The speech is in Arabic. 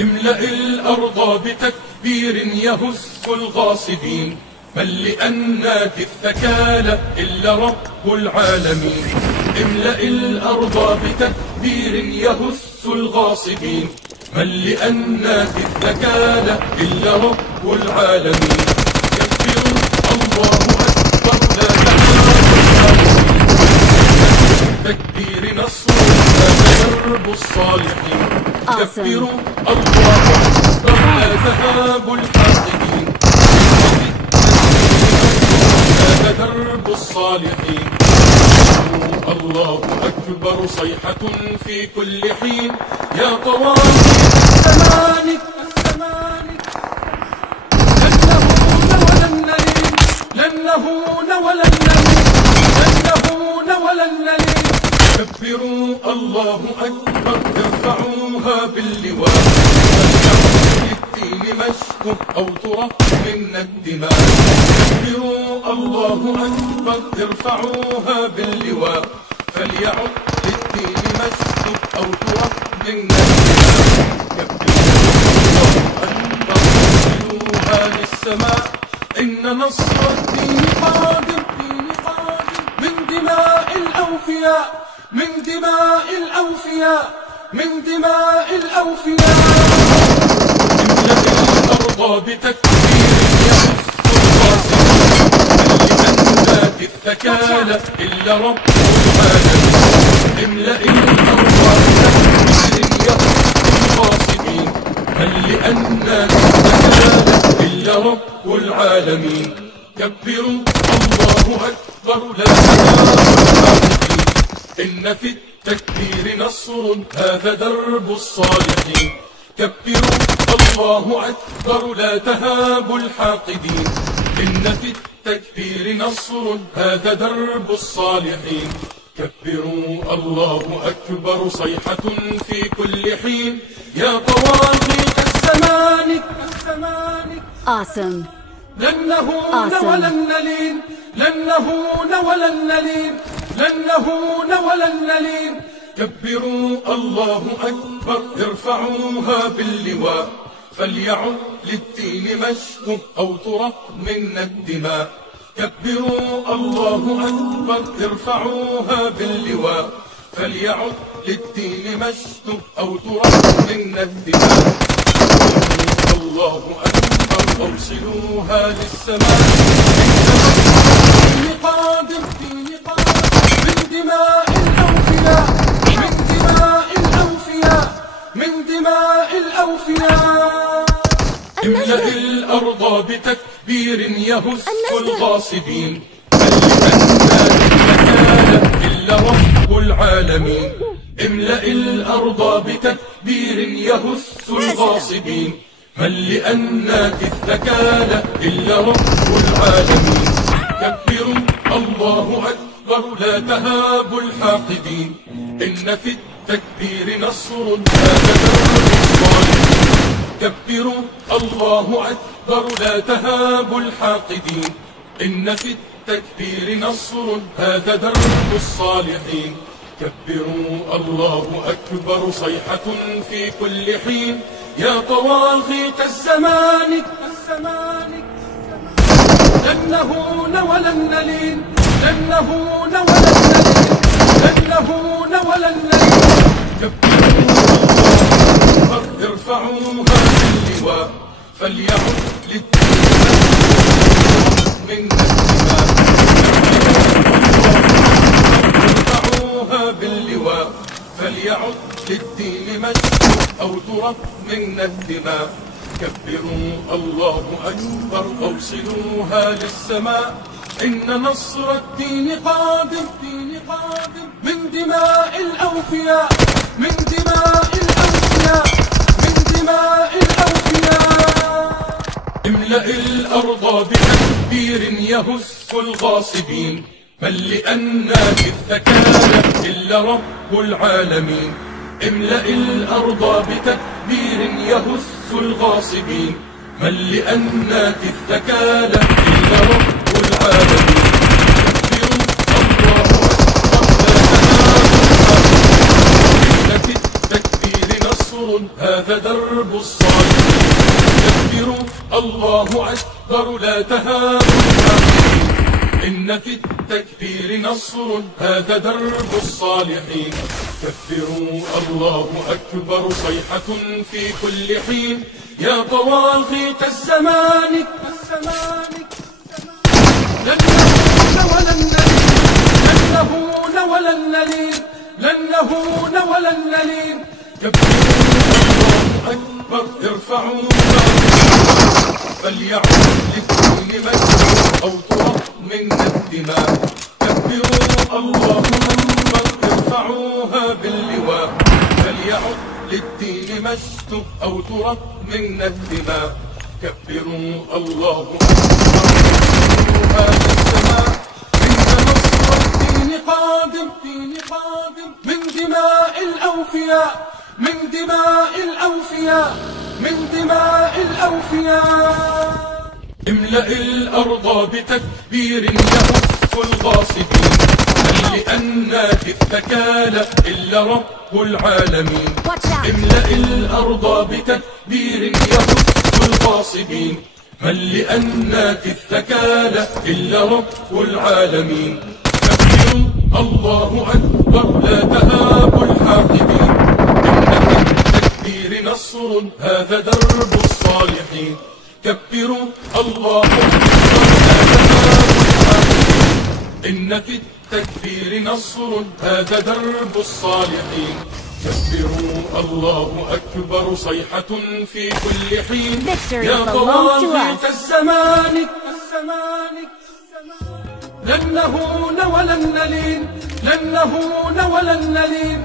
املأ الأرض بتكبير يهز الغاصبين، من لأنك الثكالى إلا رب العالمين. املأ الأرض بتكبير يهز الغاصبين، من لأنك الثكالى إلا رب العالمين. كبروا الله أكبر لا تكبير نصر درب الصالحين. كبروا الله أكبر لا تهاب الحاقدين. هذا درب الصالحين. الله أكبر صيحة في كل حين، يا طوال الزمان لن نهون ولن نلين. كبروا الله أكبر ارفعوها باللواء، للدين مشك أو ترى منا الدماء. كبروا الله أكبر ارفعوها باللواء، فليعد للدين مشك أو ترى منا الدماء. كبروا الله أكبر ارفعوها للسماء، إن نصر الدين قادم من دماء الأوفياء، من دماء الأوفياء، من دماء الأوفياء. املأ الأرض بتكبير يهز الغاصبين، من لأنك الثكالى إلا رب العالمين. املأ الأرض بتكبير يهز الغاصبين، من لأنك الثكالى إلا رب العالمين. كبروا الله أكبر لا تهاب إن في التكبير نصر هذا درب الصالحين. كبروا الله أكبر لا تهاب الحاقدين. إن في التكبير نصر هذا درب الصالحين. كبروا الله أكبر صيحة في كل حين، يا طواغيت الزمان Awesome. لن نهون ولن نلين، لن نهون ولن نلين، لن نهون ولن نلين. كبروا الله أكبر ارفعوها باللواء، فليعد للدين مشك أو ترى منا الدماء. كبروا الله أكبر ارفعوها باللواء، فليعد للدين مشك أو ترى منا الدماء. الله أكبر أوصلوها للسماء، الدين قادم من دماء الأوفياء، من دماء الأوفياء، من دماء الأوفياء. املأ الأرض بتكبير يهز الغاصبين، من لأنك الثكالى إلا رب العالمين. املأ الأرض بتكبير يهز الغاصبين، من لأنك الثكالى إلا رب العالمين. كبروا الله أكبر لا تهاب الحاقدين. إن في التكبير نصر هذا درب الصالحين. كبروا الله أكبر لا تهاب الحاقدين. إن في التكبير نصر هذا درب الصالحين. كبروا الله أكبر صيحة في كل حين، يا طواغيت الزمان لن نهون ولن نلين، لن نهون ولن نلين، لن نهون ولن نلين. كبروا الله أكبر ارفعوها باللواء، فليعد للدين من الدماء. ارفعوها باللواء، فليعد للدين مشك أو ترى منا الدماء. كبروا الله أكبر أوصلوها للسماء، إن نصر الدين قادم من دماء الأوفياء، من دماء الأوفياء، من دماء الأوفياء. املأ الأرض بتكبير يهز الغاصبين، من لأنك الثكالى إلا رب العالمين. املأ الأرض بتكبير يهز الغاصبين، من لأنك الثكالى إلا رب العالمين. كبروا الله أكبر لا تهاب الحاقدين. إن في التكبير نصر هذا درب الصالحين. كبروا الله أكبر لا تهابوا، إن في التكبير نصر هذا درب الصالحين. كبروا الله أكبر صيحة في كل حين، يا طواغيت الزمان لن نهون ولن نلين، لن نهون ولن نلين، لن نهون ولن نلين. كبروا الله أكبر ارفعوا فليعد للدين مجد أو ترى منا الدماء. كبروا الله أكبر ارفعوها باللواء، فليعد للدين مجد أو ترى منا الدماء. كبروا الله أكبر هذا السماء، إن نصر الدين قادم من دماء الأوفياء، من دماء الأوفياء، من دماء الأوفياء. املأ الأرض بتكبير يهف الغاصبين، هل لأنك الثكالى إلا رب العالمين. املأ الأرض بتكبير يهف الغاصبين، هل لأنك الثكالى إلا رب العالمين. كبروا الله أكبر لا تهابوا الحاقدين، إن في التكبير نصر هذا درب الصالحين. كبروا الله أكبر لا تهابوا الحاقدين، إن في التكبير نصر هذا درب الصالحين. كبروا الله أكبر صيحة في كل حين، يا طواغيت الزمان لن نهون ولن نلين، لن نهون ولن نلين.